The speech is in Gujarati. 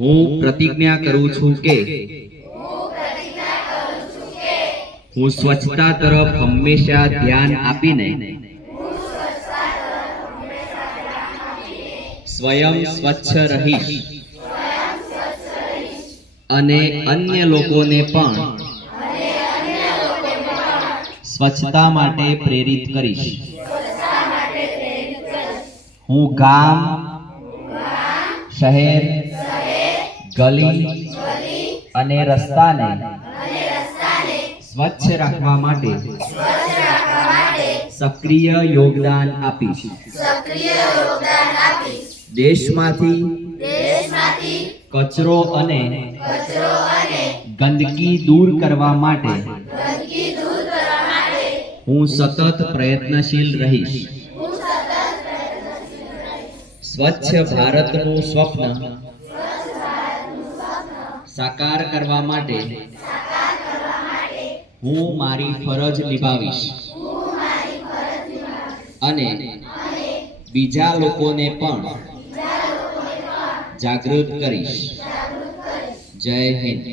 હું પ્રતિજ્ઞા કરું છું કે હું સ્વચ્છતા તરફ હંમેશા ધ્યાન આપીને સ્વયં સ્વચ્છ રહીશ અને અન્ય લોકોને પણ સ્વચ્છતા માટે પ્રેરિત કરીશ. હું ગામ, શહેર ગલી અને રસ્તાને સ્વચ્છ રાખવા માટે સક્રિય યોગદાન આપીશ. દેશમાંથી કચરો અને ગંદકી દૂર કરવા માટે હું સતત પ્રયત્નશીલ રહીશ. સ્વચ્છ ભારતનું સ્વપ્ન સાકાર કરવા માટે હું મારી ફરજ નિભાવીશ. અને બીજા લોકોને પણ જાગૃત કરીશ. જય હિન્દ.